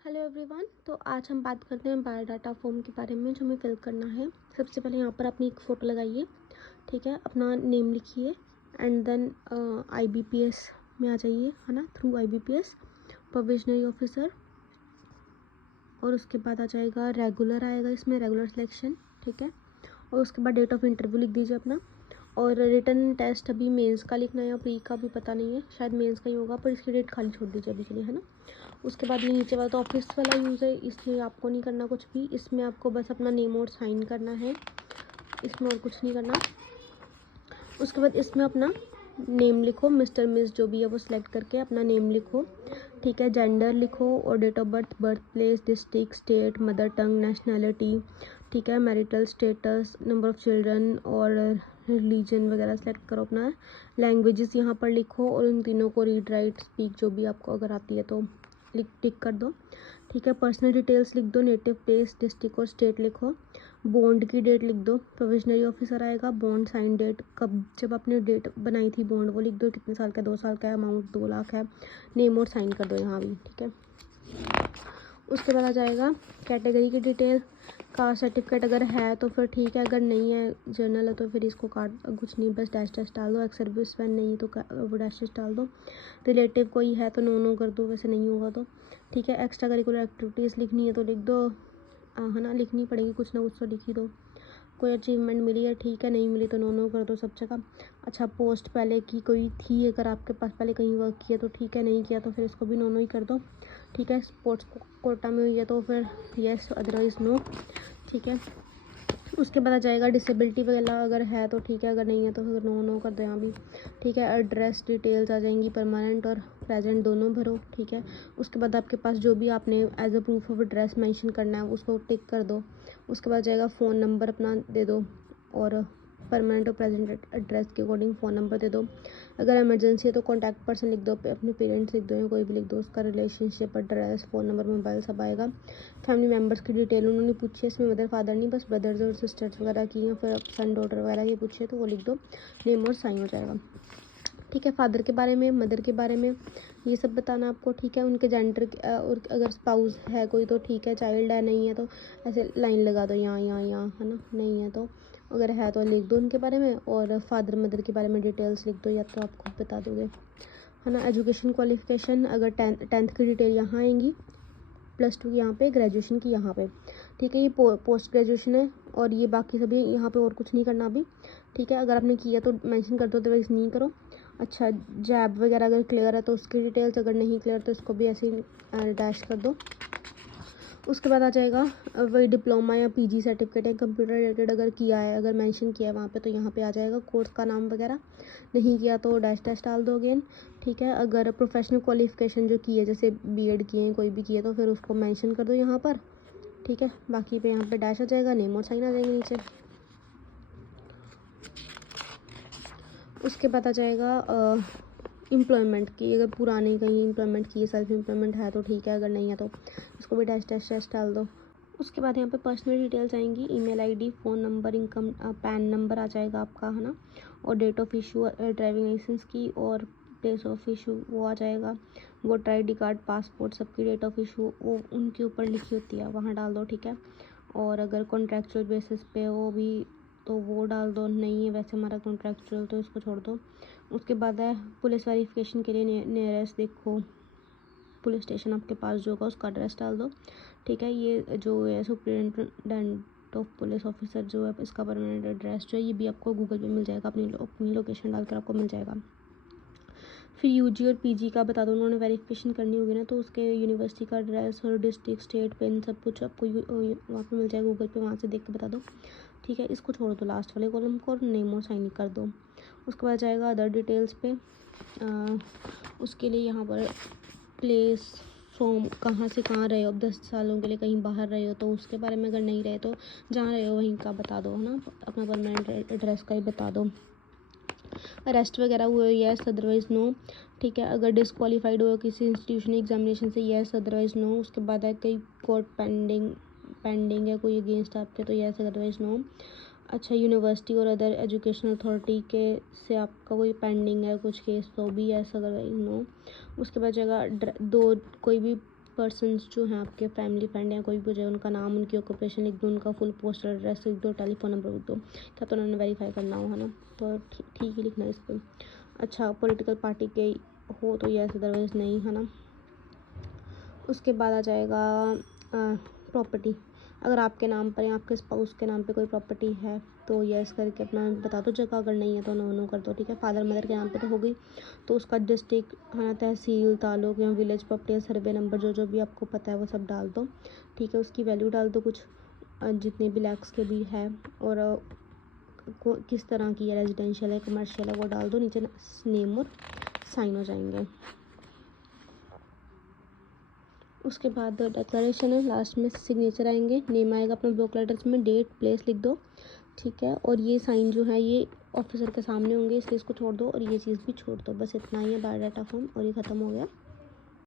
Hello everyone. तो आज हम बात करते हैं बायोडाटा फॉर्म के बारे में जो हमें फिल करना है। सबसे पहले यहाँ पर अपनी एक फ़ोटो लगाइए, ठीक है। अपना नेम लिखिए एंड देन IBPS में आ जाइए, है ना, थ्रू IBPS प्रोविजनरी ऑफिसर। और उसके बाद आ जाएगा रेगुलर, आएगा इसमें रेगुलर सिलेक्शन, ठीक है। और उसके बाद डेट ऑफ इंटरव्यू लिख दीजिए अपना। और रिटन टेस्ट अभी मेंस का लिखना है या प्री का भी पता नहीं है, शायद मेंस का ही होगा, पर इसकी डेट खाली छोड़ दीजिए अभी के लिए, है ना। उसके बाद ये नीचे वाला तो ऑफिस वाला यूज़ है, इसलिए आपको नहीं करना कुछ भी। इसमें आपको बस अपना नेम और साइन करना है, इसमें और कुछ नहीं करना। उसके बाद इसमें अपना नेम लिखो, मिस्टर मिस जो भी है वो सिलेक्ट करके अपना नेम लिखो, ठीक है। जेंडर लिखो और date of birth, birth place, district, state, mother tongue, nationality, ठीक है। Marital status, number of children और रिलीजन वगैरह सेलेक्ट करो अपना। लैंग्वेजेस यहाँ पर लिखो और इन तीनों को रीड राइट स्पीक जो भी आपको अगर आती है तो टिक कर दो, ठीक है। पर्सनल डिटेल्स लिख दो, नेटिव प्लेस, डिस्ट्रिक्ट और स्टेट लिखो। बॉन्ड की डेट लिख दो, प्रोविजनरी ऑफिसर आएगा, बॉन्ड साइन डेट कब जब आपने डेट बनाई थी बॉन्ड वो लिख दो, कितने साल का, 2 साल का है, अमाउंट 2 लाख है, नेम और साइन कर दो यहाँ भी, ठीक है। उसके बाद आ जाएगा कैटेगरी की डिटेल, कास्ट सर्टिफिकेट अगर है तो फिर ठीक है, अगर नहीं है जर्नल है तो फिर इसको काट, कुछ नहीं, बस डैश डैश डाल दो। एक्स सर्विस मैन नहीं तो वो डैश डैश डाल दो। रिलेटिव कोई है तो नो नो कर दो, वैसे नहीं होगा तो ठीक है। एक्स्ट्रा करिकुलर एक्टिविटीज़ लिखनी है तो लिख दो, है ना, लिखनी पड़ेगी कुछ ना कुछ तो लिख ही दो। कोई अचीवमेंट मिली है ठीक है, नहीं मिली तो नो नो कर दो सब जगह। अच्छा, पोस्ट पहले की कोई थी अगर आपके पास, पहले कहीं वर्क किया तो ठीक है, नहीं किया तो फिर इसको भी नो नो ही कर दो, ठीक है। स्पोर्ट्स कोटा में हुई है तो फिर येस, अदरवाइज़ नो, ठीक है। उसके बाद आ जाएगा डिसेबिलिटी वगैरह अगर है तो ठीक है, अगर नहीं है तो फिर नो नो कर दो यहाँ भी, ठीक है। एड्रेस डिटेल्स आ जाएंगी, परमानेंट और प्रेजेंट दोनों भरो, ठीक है। उसके बाद आपके पास जो भी आपने as a proof of address mention करना है उसको टिक कर दो। उसके बाद जाएगा फ़ोन नंबर अपना दे दो और परमानेंट और प्रेजेंट एड्रेस के अकॉर्डिंग फ़ोन नंबर दे दो। अगर इमरजेंसी है तो कॉन्टैक्ट पर्सन लिख दो, अपने पेरेंट्स लिख दो या कोई भी लिख दो, उसका relationship, address, phone number, mobile सब आएगा। फैमिली मेम्बर्स की डिटेल उन्होंने पूछी है, इसमें मदर फादर नहीं, बस ब्रदर्स और सिस्टर्स वगैरह की, या फिर सन डॉटर वगैरह की पूछे तो वो लिख दो, नेम और साइन हो जाएगा, ठीक है। फादर के बारे में, मदर के बारे में ये सब बताना आपको, ठीक है। उनके जेंडर और अगर स्पाउस है कोई तो ठीक है, चाइल्ड है नहीं है तो ऐसे लाइन लगा दो यहाँ यहाँ यहाँ, है ना, नहीं है तो, अगर है तो लिख दो उनके बारे में। और फादर मदर के बारे में डिटेल्स लिख दो या तो आप खुद बता दोगे, है ना। एजुकेशन क्वालिफिकेशन अगर टेंथ की डिटेल यहाँ आएंगी, +2 की यहाँ पे, ग्रेजुएशन की यहाँ पे, ठीक है। ये पोस्ट ग्रेजुएशन है और ये बाकी सभी यहाँ पे, और कुछ नहीं करना अभी, ठीक है। अगर आपने किया तो मेंशन कर दो, अदरवाइज़ नहीं करो। अच्छा, जैब वगैरह अगर क्लियर है तो उसकी डिटेल्स, अगर नहीं क्लियर तो इसको भी ऐसे ही डैश कर दो। उसके बाद आ जाएगा वही डिप्लोमा या PG सर्टिफिकेट है कंप्यूटर रिलेटेड अगर किया है, अगर मेंशन किया है वहाँ पे तो यहाँ पे आ जाएगा कोर्स का नाम वगैरह, नहीं किया तो डैश डैश डाल दो अगेन, ठीक है। अगर प्रोफेशनल क्वालिफिकेशन जो की है, जैसे B.Ed किए हैं, कोई भी किए तो फिर उसको मेंशन कर दो यहाँ पर, ठीक है। बाकी पे यहाँ पे डैश आ जाएगा, नेम और साइन आ जाएंगे नीचे। उसके बाद आ जाएगा एम्प्लॉयमेंट की, अगर पुरानी कहीं एम्प्लॉयमेंट की है, सेल्फ एम्प्लॉयमेंट है तो ठीक है, अगर नहीं है तो इसको भी डैश डैश डैश डाल दो। उसके बाद यहाँ पे पर्सनल डिटेल्स आएंगी, email ID, phone number, income, PAN number आ जाएगा आपका, है ना। और date of issue driving licence की और प्लेस ऑफ इशू वो आ जाएगा। वोटर ID कार्ड, पासपोर्ट, सबकी डेट ऑफ इशू वो उनके ऊपर लिखी होती है, वहाँ डाल दो, ठीक है। और अगर कॉन्ट्रेक्चुअल बेसिस पे वो भी तो वो डाल दो, नहीं है वैसे हमारा कॉन्ट्रेक्चुअल तो इसको छोड़ दो। उसके बाद है पुलिस वेरिफिकेशन के लिए नियरेस्ट देखो, पुलिस स्टेशन आपके पास जो होगा उसका एड्रेस डाल दो, ठीक है। ये जो है सुप्रिटेंडेंट ऑफ पुलिस ऑफिसर जो है, इसका परमानेंट एड्रेस जो है ये भी आपको गूगल पे मिल जाएगा, अपनी लोकेशन डालकर आपको मिल जाएगा। फिर UG और PG का बता दो, उन्होंने वेरिफिकेशन करनी होगी ना तो उसके यूनिवर्सिटी का एड्रेस और डिस्ट्रिक्ट, स्टेट, पिन सब कुछ आपको वहाँ पे मिल जाएगा गूगल पे, वहाँ से देख के बता दो, ठीक है। इसको छोड़ दो लास्ट वाले कॉलम को और नेम और साइन कर दो। उसके बाद जाएगा अदर डिटेल्स पे, उसके लिए यहाँ पर प्लेस, फॉर्म, कहाँ से कहाँ रहे हो, अब 10 सालों के लिए कहीं बाहर रहे हो तो उसके बारे में, अगर नहीं रहे तो जहाँ रहे हो वहीं का बता दो, है ना, अपना परमानेंट एड्रेस का ही बता दो। अरेस्ट वगैरह हुए हो येस, अदरवाइज़ नो, ठीक है। अगर डिसक्वालीफाइड हो किसी इंस्टीट्यूशन एग्जामिनेशन से येस, अदरवाइज़ नो। उसके बाद है कई कोर्ट पेंडिंग है कोई अगेंस्ट आपके तो येस, अदरवाइज़ नो। अच्छा, यूनिवर्सिटी और अदर एजुकेशनल अथॉरिटी के से आपका कोई पेंडिंग है कुछ केस तो भी येस, अदरवाइज़ नो। उसके बाद जगह दो कोई भी पर्सन्स जो हैं आपके फैमिली फ्रेंड या कोई भी जो है, उनका नाम, उनकी ऑक्यूपेशन लिख दो, उनका फुल पोस्टल एड्रेस लिख दो, टेलीफोन नंबर लिख दो। क्या तो उन्होंने वेरीफाई करना हो, है ना, तो ठीक ही लिखना है इस पर। अच्छा, पॉलिटिकल पार्टी के हो तो यस, अदरवाइज नहीं, है ना। उसके बाद आ जाएगा प्रॉपर्टी। अगर आपके नाम पर या आपके स्पाउस के नाम पे कोई प्रॉपर्टी है तो यस करके अपना बता दो जगह, अगर नहीं है तो नो नो कर दो, ठीक है। फादर मदर के नाम पे तो हो गई, तो उसका डिस्ट्रिक्ट, है ना, तहसील, तालुक या विलेज प्रॉपर्टी, सर्वे नंबर जो जो भी आपको पता है वो सब डाल दो, ठीक है। उसकी वैल्यू डाल दो कुछ, जितने भी लैक्स के भी है, और किस तरह की है, रेजिडेंशियल है, कमर्शियल है, वो डाल दो। नीचे नेम और साइन हो जाएंगे। उसके बाद डिक्लेरेशन है, लास्ट में सिग्नेचर आएंगे, नेम आएगा अपना ब्लॉक लेटर्स में, डेट प्लेस लिख दो, ठीक है। और ये साइन जो है ये ऑफिसर के सामने होंगे, इसलिए इसको छोड़ दो और ये चीज़ भी छोड़ दो। बस इतना ही है बायोडाटा फॉर्म, और ये ख़त्म हो गया।